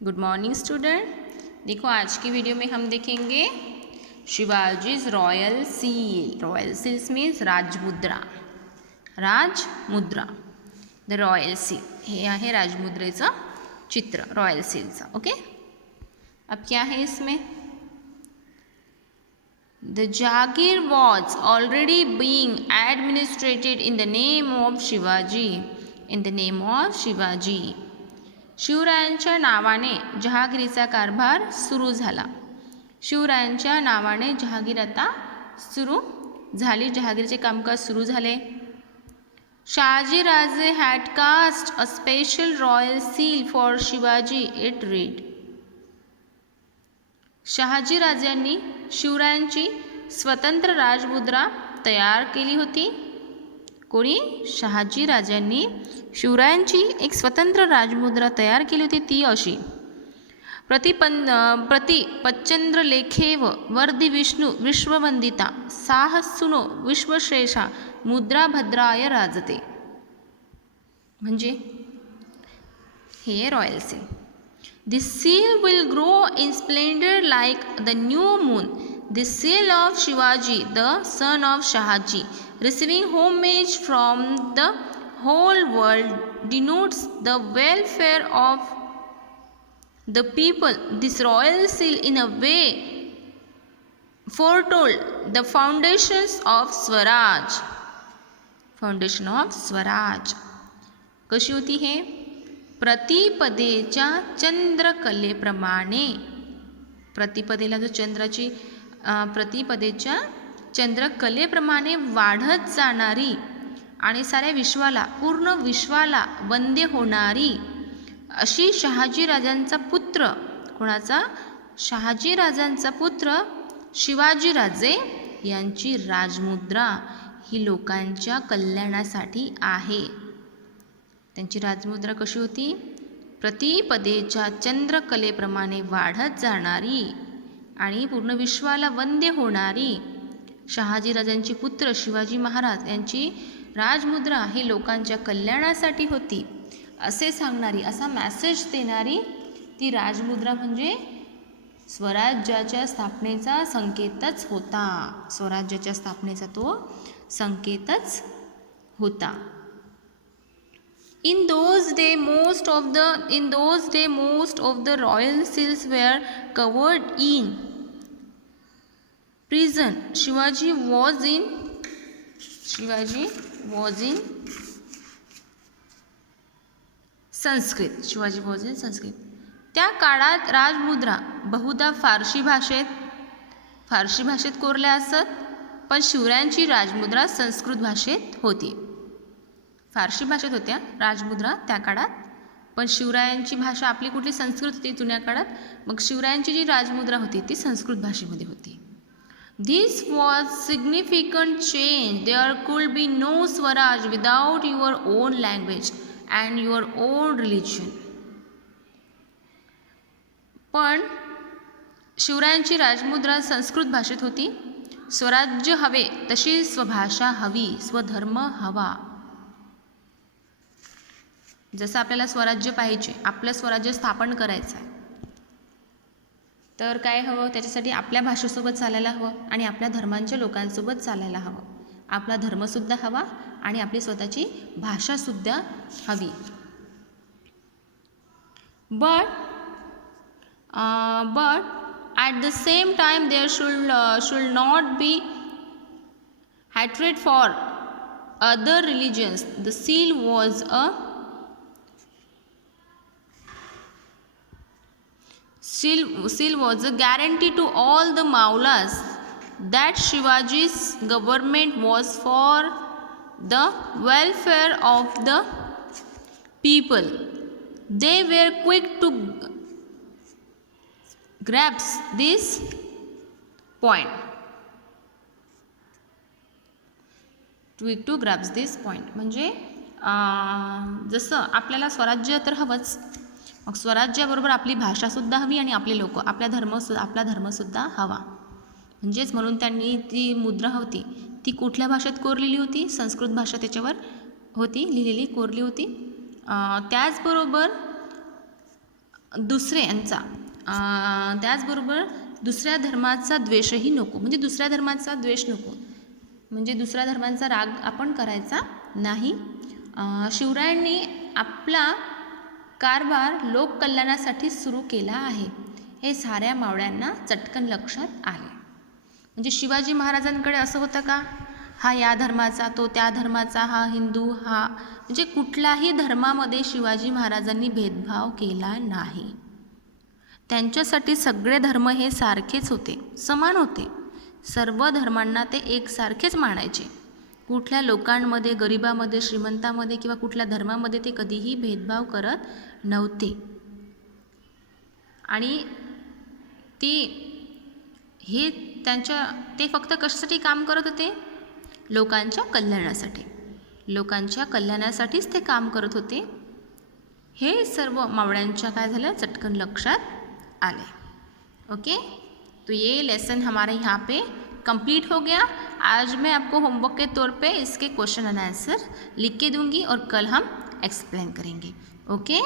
Good morning student. देखो आज की वीडियो में हम देखेंगे Shivaji's royal seal. Royal seals means राजमुद्रा। राजमुद्रा द रॉयल सील हे आहे राजमुद्रेचं चित्र रॉयल सीलचं। ओके, अब क्या है इसमें? The Jagir was already being administrated in the name of Shivaji. In the name of Shivaji शिवरायांच्या नावाने जहागिरीचा कारभार सुरू झाला। शिवरायांच्या नावाने जहागीर आता सुरू झाली, जहागीरचे कामकाज सुरू झाले। Shahajiraje had caste a special royal seal for Shivaji, it read. शहाजीराजांनी शिवरायांची स्वतंत्र राजमुद्रा तयार केली होती। कोणी? शहाजीराजांनी शिवरायांची एक स्वतंत्र राजमुद्रा तयार केली होती, ती अशी: प्रति पच्चंद्र लेखेव वर्धि विष्णु विश्ववंदिता साहसुनो विश्वश्रेषा मुद्रा भद्राय राजते। म्हणजे हे royal seal. This seal will grow in splendor like the new moon. This seal of Shivaji, the son of Shahaji, receiving homage from the whole world, denotes the welfare of the people. This royal seal in a way foretold the foundations of Swaraj. Foundation of Swaraj. कशी होती हे? प्रतिपदेच्या चंद्रकलेप्रमाणे, प्रतिपदेला जो चंद्राची प्रतिपदेच्या चंद्रकलेप्रमाणे वाढत जाणारी आणि साऱ्या विश्वाला, पूर्ण विश्वाला वंद्य होणारी अशी शहाजीराजांचा पुत्र, कोणाचा? शहाजीराजांचा पुत्र शिवाजीराजे यांची राजमुद्रा ही लोकांच्या कल्याणासाठी आहे. त्यांची राजमुद्रा कशी होती? प्रतिपदेच्या चंद्रकलेप्रमाणे वाढत जाणारी आणि पूर्ण विश्वाला वंद्य होणारी शहाजीराजांची पुत्र शिवाजी महाराज यांची राजमुद्रा ही लोकांच्या कल्याणासाठी होती असे सांगणारी, असा मॅसेज देणारी ती राजमुद्रा म्हणजे स्वराज्याच्या स्थापनेचा संकेतच होता. स्वराज्याच्या स्थापनेचा तो संकेतच होता. In those day most of the royal seals were covered in prison. Shivaji was in Sanskrit. Shivaji was in Sanskrit. त्या काळात राजमुद्रा बहुधा फारसी भाषेत कोरल्या असत, पण शिवरायांची राजमुद्रा संस्कृत भाषेत होती. फारसी भाषेत होत्या राजमुद्रा त्या काळात, पण शिवरायांची भाषा आपली कुठली? संस्कृत होती जुन्या काळात. मग शिवरायांची जी राजमुद्रा होती ती संस्कृत भाषेमध्ये होती. This was significant change. There could be no swaraj without your own language and your own religion. पण शिवरायांची राजमुद्रा संस्कृत भाषेत होती. स्वराज्य हवे तशी स्वभाषा हवी, स्वधर्म हवा. जसं आपल्याला स्वराज्य पाहिजे, आपलं स्वराज्य स्थापन करायचं आहे, तर काय हवं? त्याच्यासाठी आपल्या भाषेसोबत चालायला हवं आणि आपल्या धर्मांच्या लोकांसोबत चालायला हवं. आपला धर्मसुद्धा हवा आणि आपली स्वतःची भाषासुद्धा हवी. But at the same time there should not be hatred for other religions. The seal was a guarantee to all the Maulas that Shivaji's government was for the welfare of the people. They were quick to grasp this point. म्हणजे जसं आपल्याला स्वराज्य तर हवंच, मग स्वराज्याबरोबर आपली भाषासुद्धा हवी आणि आपले लोक, आपला धर्मसुद्धा हवा. म्हणजेच म्हणून त्यांनी ती मुद्रा होती ती कुठल्या भाषेत कोरलेली होती? संस्कृत भाषा त्याच्यावर होती लिहिलेली, कोरली होती. त्याचबरोबर दुसऱ्यांचा त्याचबरोबर दुसऱ्या धर्माचा द्वेषही नको, म्हणजे दुसऱ्या धर्माचा द्वेष नको, म्हणजे दुसऱ्या धर्मांचा राग आपण करायचा नाही. शिवरायांनी आपला कारभार लोककल्याणासाठी सुरू केला आहे हे साऱ्या मावळ्यांना चटकन लक्षात आले. म्हणजे शिवाजी महाराजांकडे असं होतं का, हा या धर्माचा, तो त्या धर्माचा, हा हिंदू, हा म्हणजे कुठल्याही धर्मामध्ये शिवाजी महाराजांनी भेदभाव केला नाही. त्यांच्यासाठी सगळे धर्म हे सारखेच होते, समान होते. सर्व धर्मांना ते एकसारखेच मानायचे. कुठल्या लोकांमध्ये, गरिबामध्ये, श्रीमंतामध्ये किंवा कुठल्या धर्मामध्ये ते कधीही भेदभाव करत नव्हते. आणि ते फक्त कशासाठी काम करत होते, लोकांच्या कल्याणासाठी. लोकांच्या कल्याणासाठीच ते काम करत होते. हे सर्व मावळ्यांच्या काय झालं, चटकन लक्षात आले. ओके, तो ये लेसन हमारे यहाँ पे कंप्लीट हो गया. आज मैं आपको होमवर्क के तौर पे इसके क्वेश्चन एंड आंसर लिख के दूंगी और कल हम एक्सप्लेन करेंगे. ओके.